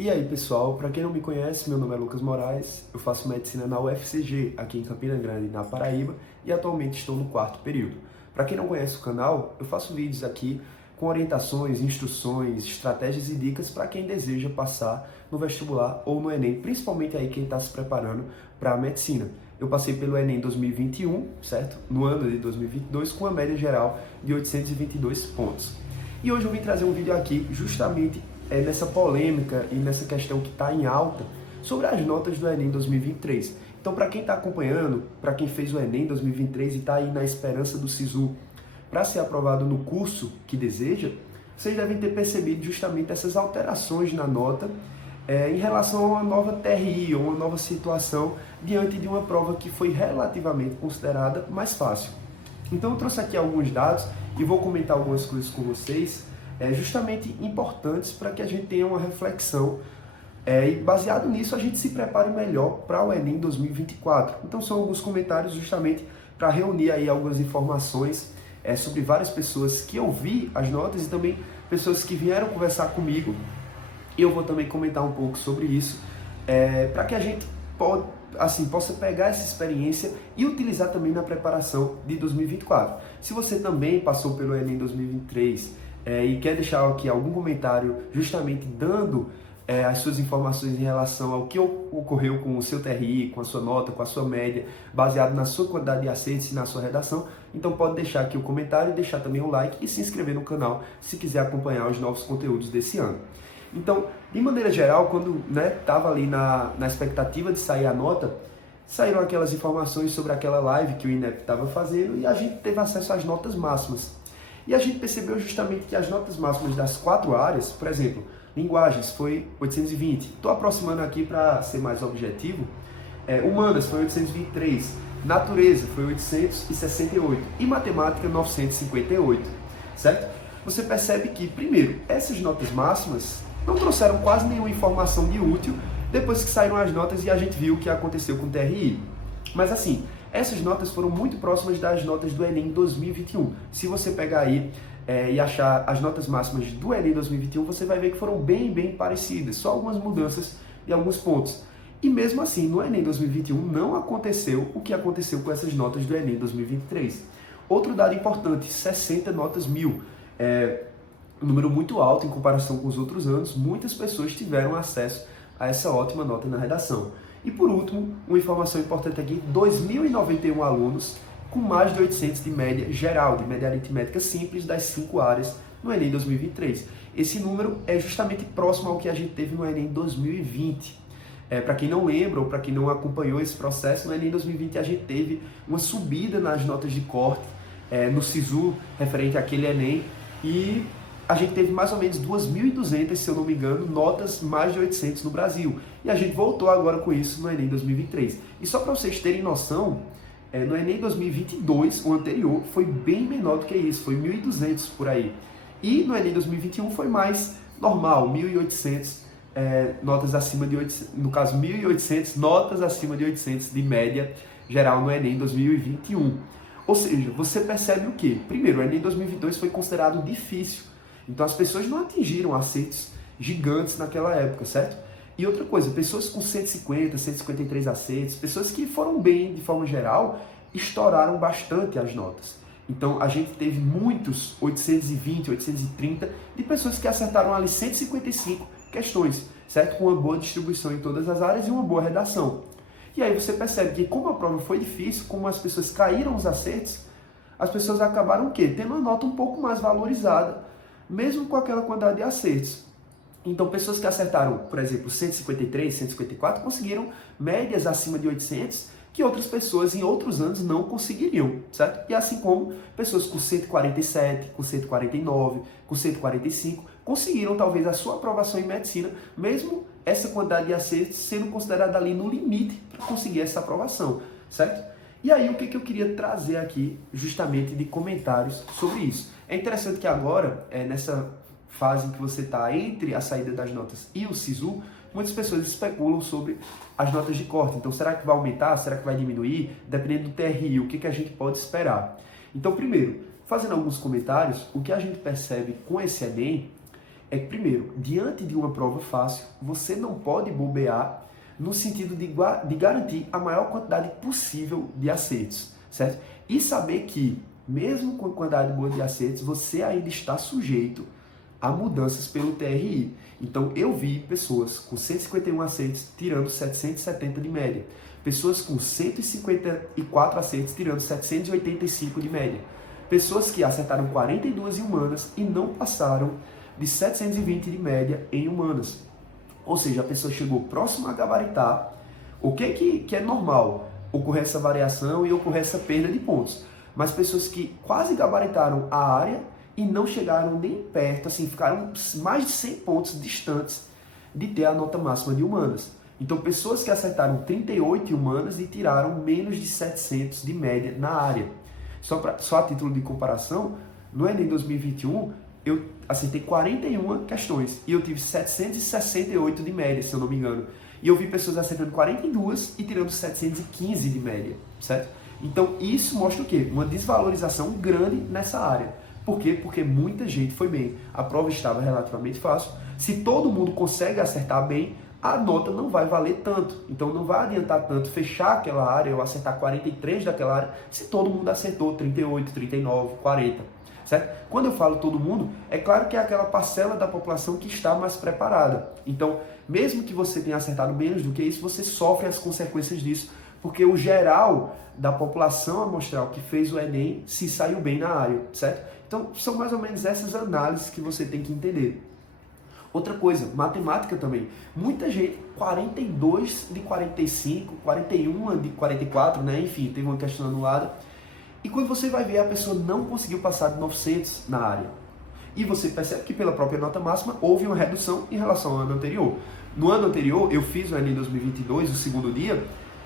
E aí, pessoal, para quem não me conhece, meu nome é Lucas Moraes, eu faço medicina na UFCG, aqui em Campina Grande, na Paraíba, e atualmente estou no quarto período. Para quem não conhece o canal, eu faço vídeos aqui com orientações, instruções, estratégias e dicas para quem deseja passar no vestibular ou no Enem, principalmente aí quem está se preparando para a medicina. Eu passei pelo Enem 2021, certo? No ano de 2022, com a média geral de 822 pontos. E hoje eu vim trazer um vídeo aqui justamente nessa polêmica e nessa questão que está em alta sobre as notas do Enem 2023. Então, para quem está acompanhando, para quem fez o Enem 2023 e está aí na esperança do SISU para ser aprovado no curso que deseja, vocês devem ter percebido justamente essas alterações na nota em relação a uma nova TRI ou uma nova situação diante de uma prova que foi relativamente considerada mais fácil. Então eu trouxe aqui alguns dados e vou comentar algumas coisas com vocês, justamente importantes para que a gente tenha uma reflexão e baseado nisso a gente se prepare melhor para o Enem 2024. Então são alguns comentários justamente para reunir aí algumas informações sobre várias pessoas que eu vi as notas e também pessoas que vieram conversar comigo. E eu vou também comentar um pouco sobre isso, para que a gente possa pegar essa experiência e utilizar também na preparação de 2024. Se você também passou pelo Enem 2023 e quer deixar aqui algum comentário justamente dando as suas informações em relação ao que ocorreu com o seu TRI, com a sua nota, com a sua média, baseado na sua quantidade de acertos e na sua redação, então pode deixar aqui o comentário, deixar também o like e se inscrever no canal se quiser acompanhar os novos conteúdos desse ano. Então, de maneira geral, quando estava ali na expectativa de sair a nota, saíram aquelas informações sobre aquela live que o INEP estava fazendo e a gente teve acesso às notas máximas. E a gente percebeu justamente que as notas máximas das 4 áreas, por exemplo, linguagens foi 820, estou aproximando aqui para ser mais objetivo, humanas foi 823, natureza foi 868 e matemática 958, certo? Você percebe que, primeiro, essas notas máximas não trouxeram quase nenhuma informação de útil depois que saíram as notas e a gente viu o que aconteceu com o TRI. Mas assim, essas notas foram muito próximas das notas do Enem 2021. Se você pegar aí e achar as notas máximas do Enem 2021, você vai ver que foram bem parecidas, só algumas mudanças em alguns pontos. E mesmo assim, no Enem 2021 não aconteceu o que aconteceu com essas notas do Enem 2023. Outro dado importante, 60 notas 1000. Um número muito alto em comparação com os outros anos, muitas pessoas tiveram acesso a essa ótima nota na redação. E por último, uma informação importante aqui, 2.091 alunos com mais de 800 de média geral, de média aritmética simples das 5 áreas no Enem 2023. Esse número é justamente próximo ao que a gente teve no Enem 2020. Para quem não lembra ou para quem não acompanhou esse processo, no Enem 2020 a gente teve uma subida nas notas de corte no SISU, referente àquele Enem, e a gente teve mais ou menos 2.200, se eu não me engano, notas mais de 800 no Brasil. E a gente voltou agora com isso no Enem 2023. E só para vocês terem noção, no Enem 2022, o anterior, foi bem menor do que isso, foi 1.200 por aí. E no Enem 2021 foi mais normal, 1.800 notas acima de 800, no caso 1.800 notas acima de 800 de média geral no Enem 2021. Ou seja, você percebe o quê? Primeiro, o Enem 2022 foi considerado difícil. Então as pessoas não atingiram acertos gigantes naquela época, certo? E outra coisa, pessoas com 150, 153 acertos, pessoas que foram bem de forma geral, estouraram bastante as notas. Então a gente teve muitos 820, 830 de pessoas que acertaram ali 155 questões, certo? Com uma boa distribuição em todas as áreas e uma boa redação. E aí você percebe que como a prova foi difícil, como as pessoas caíram os acertos, as pessoas acabaram o quê? Tendo uma nota um pouco mais valorizada, mesmo com aquela quantidade de acertos. Então, pessoas que acertaram, por exemplo, 153, 154, conseguiram médias acima de 800, que outras pessoas em outros anos não conseguiriam, certo? E assim como pessoas com 147, com 149, com 145, conseguiram talvez a sua aprovação em medicina, mesmo essa quantidade de acertos sendo considerada ali no limite para conseguir essa aprovação, certo? E aí, o que eu queria trazer aqui, justamente, de comentários sobre isso? É interessante que agora, nessa fase em que você está entre a saída das notas e o SISU, muitas pessoas especulam sobre as notas de corte. Então, será que vai aumentar? Será que vai diminuir? Dependendo do TRI, o que a gente pode esperar? Então, primeiro, fazendo alguns comentários, o que a gente percebe com esse Enem é que, primeiro, diante de uma prova fácil, você não pode bobear no sentido de garantir a maior quantidade possível de acertos, certo? E saber que, mesmo com a quantidade boa de acertos, você ainda está sujeito a mudanças pelo TRI. Então, eu vi pessoas com 151 acertos tirando 770 de média, pessoas com 154 acertos tirando 785 de média, pessoas que acertaram 42 em humanas e não passaram de 720 de média em humanas. Ou seja, a pessoa chegou próximo a gabaritar. O que é normal? Ocorrer essa variação e ocorrer essa perda de pontos. Mas pessoas que quase gabaritaram a área e não chegaram nem perto, assim, ficaram mais de 100 pontos distantes de ter a nota máxima de humanas. Então, pessoas que acertaram 38 em humanas e tiraram menos de 700 de média na área. Só a título de comparação, no Enem 2021, eu acertei 41 questões e eu tive 768 de média, se eu não me engano. E eu vi pessoas acertando 42 e tirando 715 de média, certo? Então isso mostra o quê? Uma desvalorização grande nessa área. Por quê? Porque muita gente foi bem. A prova estava relativamente fácil. Se todo mundo consegue acertar bem, a nota não vai valer tanto. Então não vai adiantar tanto fechar aquela área ou acertar 43 daquela área se todo mundo acertou 38, 39, 40. Certo? Quando eu falo todo mundo, é claro que é aquela parcela da população que está mais preparada. Então, mesmo que você tenha acertado menos do que isso, você sofre as consequências disso, porque o geral da população amostral que fez o Enem se saiu bem na área, certo? Então, são mais ou menos essas análises que você tem que entender. Outra coisa, matemática também. Muita gente, 42 de 45, 41 de 44, né? Enfim, teve uma questão anulada. E quando você vai ver, a pessoa não conseguiu passar de 900 na área. E você percebe que pela própria nota máxima houve uma redução em relação ao ano anterior. No ano anterior, eu fiz o Enem 2022, o segundo dia,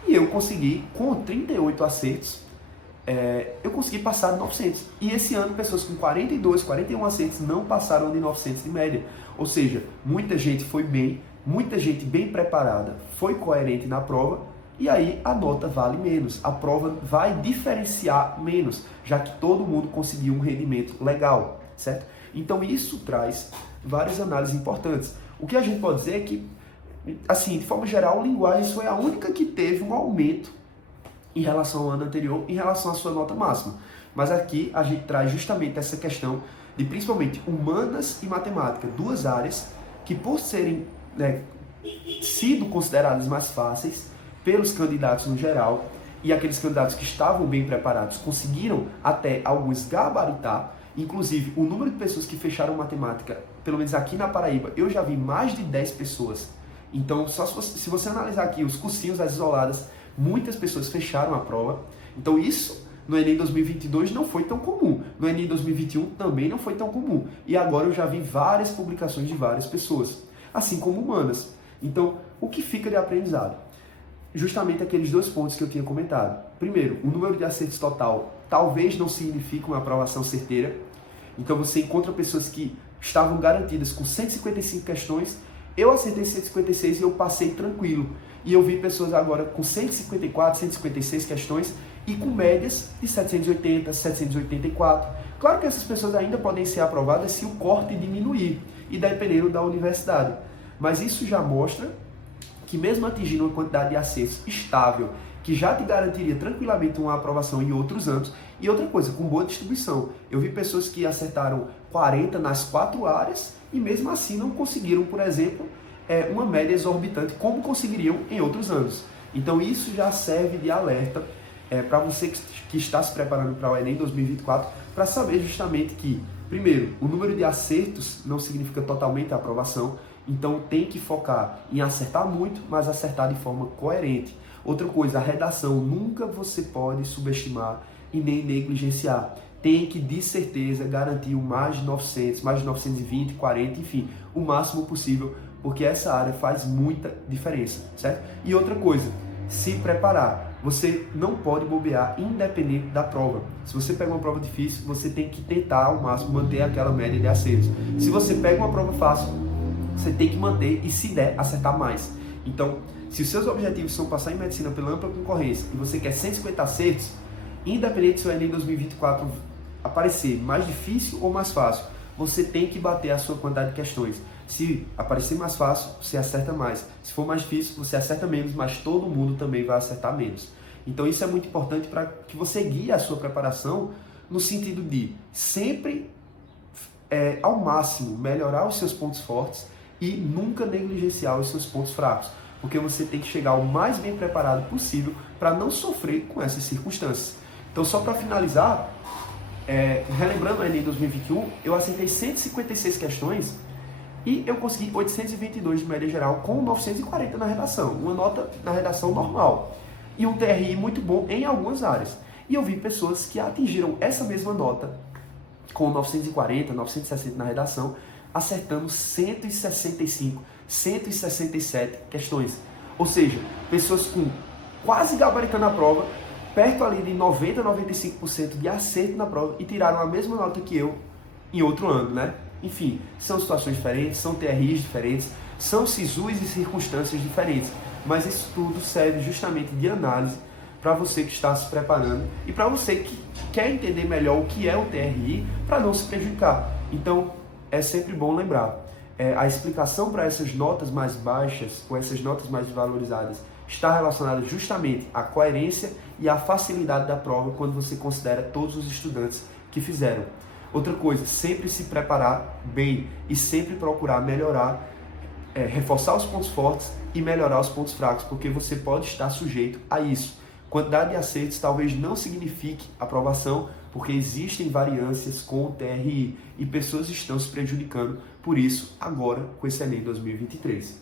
e eu consegui, com 38 acertos, eu consegui passar de 900. E esse ano, pessoas com 42, 41 acertos não passaram de 900 de média. Ou seja, muita gente foi bem, muita gente bem preparada, foi coerente na prova, e aí a nota vale menos, a prova vai diferenciar menos, já que todo mundo conseguiu um rendimento legal, certo? Então isso traz várias análises importantes. O que a gente pode dizer é que, assim, de forma geral, linguagens foi a única que teve um aumento em relação ao ano anterior, em relação à sua nota máxima. Mas aqui a gente traz justamente essa questão de, principalmente, humanas e matemática, duas áreas que, por serem sido consideradas mais fáceis pelos candidatos no geral, e aqueles candidatos que estavam bem preparados conseguiram até alguns gabaritar. Inclusive, o número de pessoas que fecharam matemática, pelo menos aqui na Paraíba, eu já vi mais de 10 pessoas. Então, só se você analisar aqui os cursinhos, as isoladas, muitas pessoas fecharam a prova. Então isso, no Enem 2022 não foi tão comum. No Enem 2021 também não foi tão comum. E agora eu já vi várias publicações de várias pessoas, assim como humanas. Então, o que fica de aprendizado? Justamente aqueles dois pontos que eu tinha comentado. Primeiro, o número de acertos total talvez não signifique uma aprovação certeira. Então você encontra pessoas que estavam garantidas com 155 questões, eu acertei 156 e eu passei tranquilo. E eu vi pessoas agora com 154, 156 questões e com médias de 780, 784. Claro que essas pessoas ainda podem ser aprovadas se o corte diminuir e dependendo da universidade. Mas isso já mostra que mesmo atingindo uma quantidade de acertos estável, que já te garantiria tranquilamente uma aprovação em outros anos, e outra coisa, com boa distribuição. Eu vi pessoas que acertaram 40 nas 4 áreas e mesmo assim não conseguiram, por exemplo, uma média exorbitante, como conseguiriam em outros anos. Então isso já serve de alerta para você que está se preparando para o Enem 2024, para saber justamente que, primeiro, o número de acertos não significa totalmente a aprovação. Então tem que focar em acertar muito, mas acertar de forma coerente. Outra coisa, a redação, nunca você pode subestimar e nem negligenciar. Tem que, de certeza, garantir o mais de 900, mais de 920, 40, enfim, o máximo possível, porque essa área faz muita diferença, certo? E outra coisa, se preparar. Você não pode bobear independente da prova. Se você pega uma prova difícil, você tem que tentar ao máximo manter aquela média de acertos. Se você pega uma prova fácil, você tem que manter e, se der, acertar mais. Então, se os seus objetivos são passar em medicina pela ampla concorrência e você quer 150 acertos, independente se o Enem 2024 aparecer mais difícil ou mais fácil, você tem que bater a sua quantidade de questões. Se aparecer mais fácil, você acerta mais. Se for mais difícil, você acerta menos, mas todo mundo também vai acertar menos. Então isso é muito importante para que você guie a sua preparação no sentido de sempre, ao máximo, melhorar os seus pontos fortes e nunca negligenciar os seus pontos fracos. Porque você tem que chegar o mais bem preparado possível para não sofrer com essas circunstâncias. Então, só para finalizar, relembrando o Enem 2021, eu acertei 156 questões e eu consegui 822 de média geral com 940 na redação. Uma nota na redação normal. E um TRI muito bom em algumas áreas. E eu vi pessoas que atingiram essa mesma nota com 940, 960 na redação, acertando 165, 167 questões. Ou seja, pessoas com quase gabaritando a prova, perto ali de 90, 95% de acerto na prova e tiraram a mesma nota que eu em outro ano, né? Enfim, são situações diferentes, são TRIs diferentes, são SISUs e circunstâncias diferentes, mas isso tudo serve justamente de análise para você que está se preparando e para você que quer entender melhor o que é o TRI para não se prejudicar. Então, é sempre bom lembrar, a explicação para essas notas mais baixas ou essas notas mais valorizadas está relacionada justamente à coerência e à facilidade da prova quando você considera todos os estudantes que fizeram. Outra coisa, sempre se preparar bem e sempre procurar melhorar, reforçar os pontos fortes e melhorar os pontos fracos, porque você pode estar sujeito a isso. Quantidade de acertos talvez não signifique aprovação, porque existem variâncias com o TRI e pessoas estão se prejudicando por isso agora com esse Enem 2023.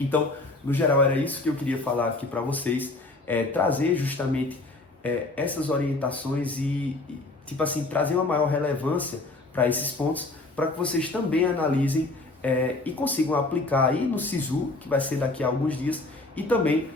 Então, no geral, era isso que eu queria falar aqui para vocês, trazer justamente essas orientações e, tipo assim, trazer uma maior relevância para esses pontos, para que vocês também analisem e consigam aplicar aí no SISU, que vai ser daqui a alguns dias, e também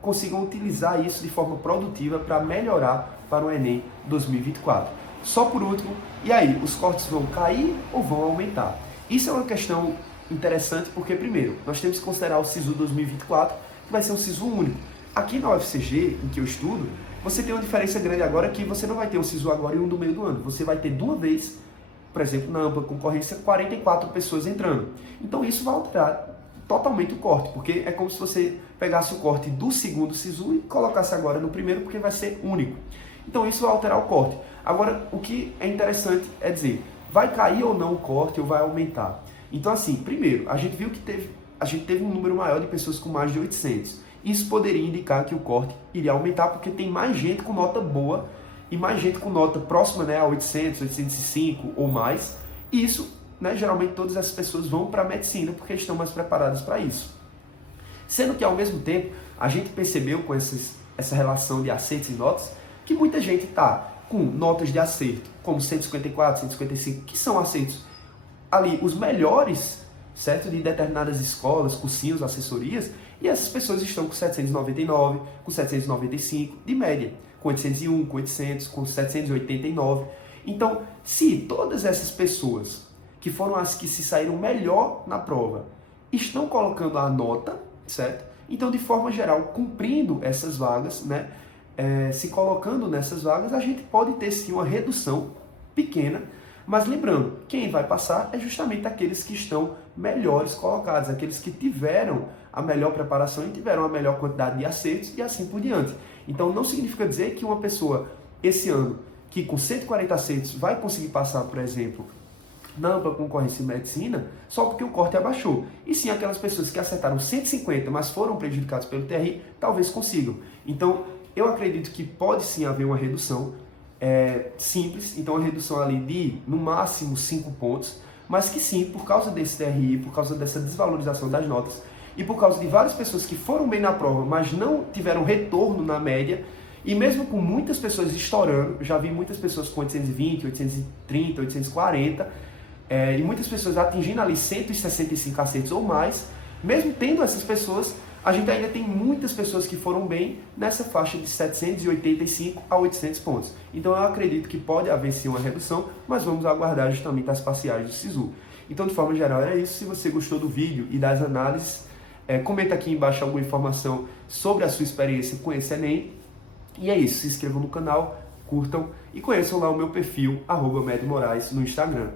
consigam utilizar isso de forma produtiva para melhorar para o Enem 2024. Só por último, e aí, os cortes vão cair ou vão aumentar? Isso é uma questão interessante porque, primeiro, nós temos que considerar o SISU 2024, que vai ser um SISU único. Aqui na UFCG, em que eu estudo, você tem uma diferença grande agora que você não vai ter um SISU agora e um do meio do ano. Você vai ter de uma vez, por exemplo, na ampla concorrência, 44 pessoas entrando. Então isso vai alterar totalmente o corte, porque é como se você pegasse o corte do segundo SISU e colocasse agora no primeiro, porque vai ser único. Então isso vai alterar o corte. Agora, o que é interessante é dizer, vai cair ou não o corte ou vai aumentar? Então assim, primeiro, a gente viu que a gente teve um número maior de pessoas com mais de 800. Isso poderia indicar que o corte iria aumentar, porque tem mais gente com nota boa e mais gente com nota próxima, né, a 800, 805 ou mais. E isso, né, geralmente todas essas pessoas vão para a medicina porque estão mais preparadas para isso. Sendo que, ao mesmo tempo, a gente percebeu com essa relação de acertos e notas que muita gente está com notas de acerto, como 154, 155, que são acertos ali, os melhores, certo, de determinadas escolas, cursinhos, assessorias, e essas pessoas estão com 799, com 795 de média, com 801, com 800, com 789. Então, se todas essas pessoas, que foram as que se saíram melhor na prova, estão colocando a nota, certo? Então, de forma geral, cumprindo essas vagas, né, se colocando nessas vagas, a gente pode ter sim uma redução pequena, mas lembrando, quem vai passar é justamente aqueles que estão melhores colocados, aqueles que tiveram a melhor preparação e tiveram a melhor quantidade de acertos e assim por diante. Então não significa dizer que uma pessoa, esse ano, que com 140 acertos vai conseguir passar, por exemplo, na ampla concorrência em medicina, só porque o corte abaixou. E sim, aquelas pessoas que acertaram 150, mas foram prejudicadas pelo TRI, talvez consigam. Então, eu acredito que pode sim haver uma redução simples, então uma redução ali de, no máximo, 5 pontos, mas que sim, por causa desse TRI, por causa dessa desvalorização das notas, e por causa de várias pessoas que foram bem na prova, mas não tiveram retorno na média, e mesmo com muitas pessoas estourando, já vi muitas pessoas com 820, 830, 840, e muitas pessoas atingindo ali 165 acertos ou mais, mesmo tendo essas pessoas, a gente ainda tem muitas pessoas que foram bem nessa faixa de 785 a 800 pontos. Então eu acredito que pode haver sim uma redução, mas vamos aguardar justamente as parciais do SISU. Então, de forma geral, era isso. Se você gostou do vídeo e das análises, comenta aqui embaixo alguma informação sobre a sua experiência com esse Enem. E é isso, se inscrevam no canal, curtam e conheçam lá o meu perfil, @medmorais, no Instagram.